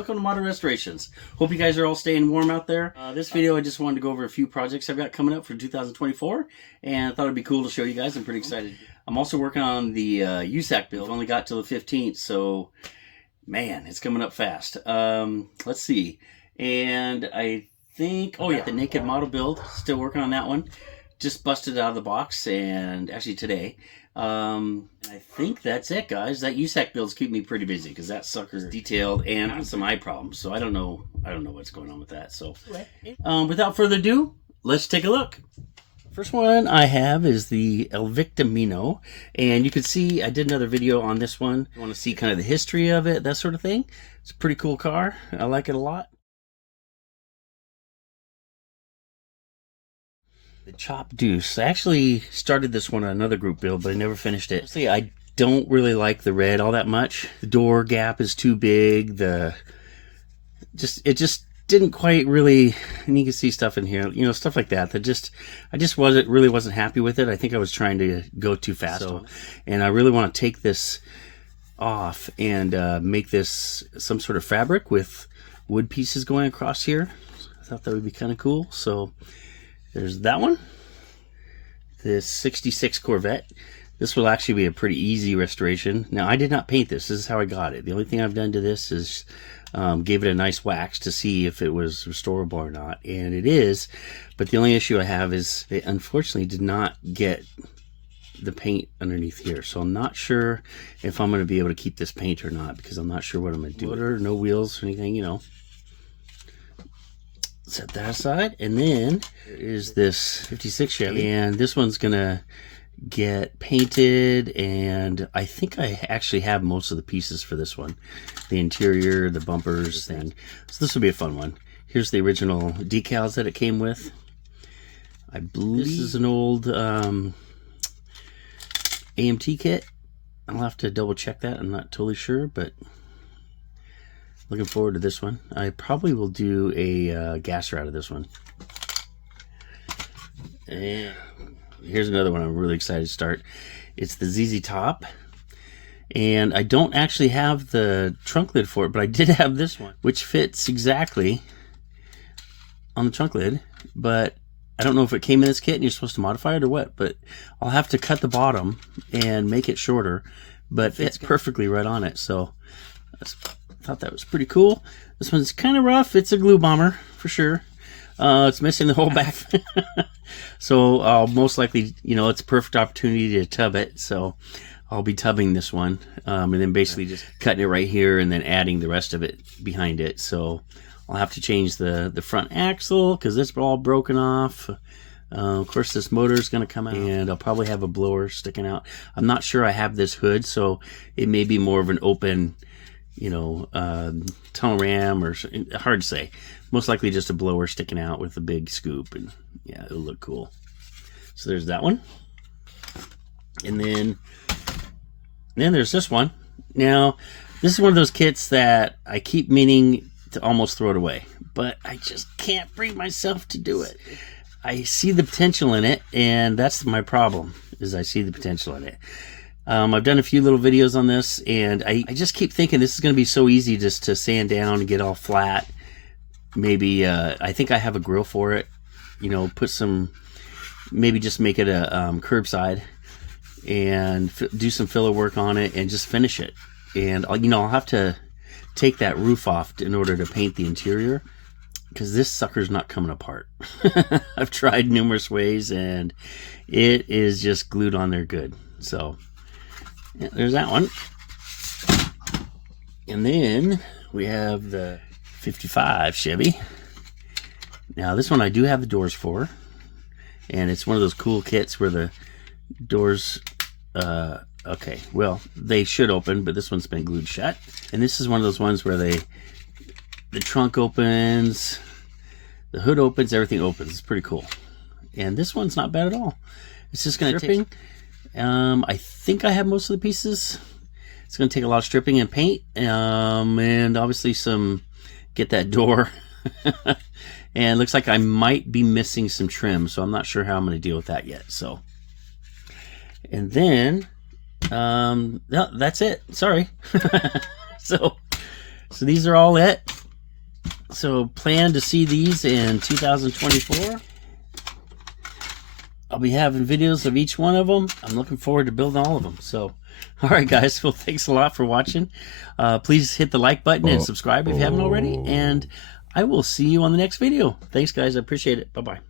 Welcome to Modern Restorations. Hope you guys are all staying warm out there. This video I just wanted to go over a few projects I've got coming up for 2024, and I thought it'd be cool to show you guys. I'm pretty excited. I'm also working on the USAC build. I've only got till the 15th, so man, it's coming up fast. Let's see. And I think, oh yeah, the naked model build, still working on that one. Just busted out of the box, and actually today. I think that's it, guys. That USAC build's keeping me pretty busy because that sucker's detailed and has some eye problems. So I don't know what's going on with that. So without further ado, let's take a look. First one I have is the El Victimino, and you can see I did another video on this one. You want to see kind of the history of it, that sort of thing. It's a pretty cool car. I like it a lot. The Chop Deuce. I actually started this one on another group build, but I never finished it. See, I don't really like the red all that much. The door gap is too big. It just didn't quite really, and you can see stuff in here, you know, stuff like that. I just wasn't happy with it. I think I was trying to go too fast. And I really want to take this off and make this some sort of fabric with wood pieces going across here. I thought that would be kind of cool. So there's that one. This 66 Corvette. This will actually be a pretty easy restoration. Now, I did not paint this. This is how I got it. The only thing I've done to this is gave it a nice wax to see if it was restorable or not. And it is. But the only issue I have is it unfortunately did not get the paint underneath here. So I'm not sure if I'm going to be able to keep this paint or not, because I'm not sure what I'm going to do. Motor, no wheels or anything, you know. Set that aside, and then there is this 56 Chevy, and this one's gonna get painted, and I think I actually have most of the pieces for this one, the interior, the bumpers thing. So this will be a fun one. Here's the original decals that it came with. I believe this is an old AMT kit. I'll have to double check that. I'm not totally sure, but looking forward to this one. I probably will do a gasser out of this one. And here's another one I'm really excited to start. It's the ZZ Top. And I don't actually have the trunk lid for it, but I did have this one, which fits exactly on the trunk lid. But I don't know if it came in this kit and you're supposed to modify it or what, but I'll have to cut the bottom and make it shorter, but it fits perfectly right on it. So I thought that was pretty cool. This one's kind of rough. It's a glue bomber for sure. It's missing the whole back. So I'll most likely, you know, it's a perfect opportunity to tub it. So I'll be tubbing this one, and then basically just cutting it right here and then adding the rest of it behind it. So I'll have to change the front axle because it's all broken off. Of course, this motor is going to come out, and I'll probably have a blower sticking out. I'm not sure I have this hood, so it may be more of an open, you know, tunnel ram, or hard to say. Most likely just a blower sticking out with a big scoop, and yeah, it'll look cool. So there's that one. And then there's this one. Now, this is one of those kits that I keep meaning to almost throw it away, but I just can't bring myself to do it. I see the potential in it, and that's my problem, is I see the potential in it. I've done a few little videos on this, and I just keep thinking this is going to be so easy just to sand down and get all flat. Maybe, I think I have a grill for it, you know, put some, maybe just make it a curbside and do some filler work on it and just finish it. And, you know, I'll have to take that roof off in order to paint the interior, because this sucker's not coming apart. I've tried numerous ways, and it is just glued on there good. So yeah, there's that one. And then we have the 55 Chevy. Now this one I do have the doors for, and it's one of those cool kits where the doors, okay, well, they should open, but this one's been glued shut. And this is one of those ones where the trunk opens, the hood opens, everything opens. It's pretty cool. And this one's not bad at all. It's just going to take, I think I have most of the pieces. It's going to take a lot of stripping and paint, and obviously get that door. And it looks like I might be missing some trim, so I'm not sure how I'm going to deal with that yet. So, and then no, that's it. Sorry. So So these are all it. So plan to see these in 2024. I'll be having videos of each one of them. I'm looking forward to building all of them. So, all right, guys. Well, thanks a lot for watching. Please hit the like button and subscribe if you haven't already. And I will see you on the next video. Thanks, guys. I appreciate it. Bye-bye.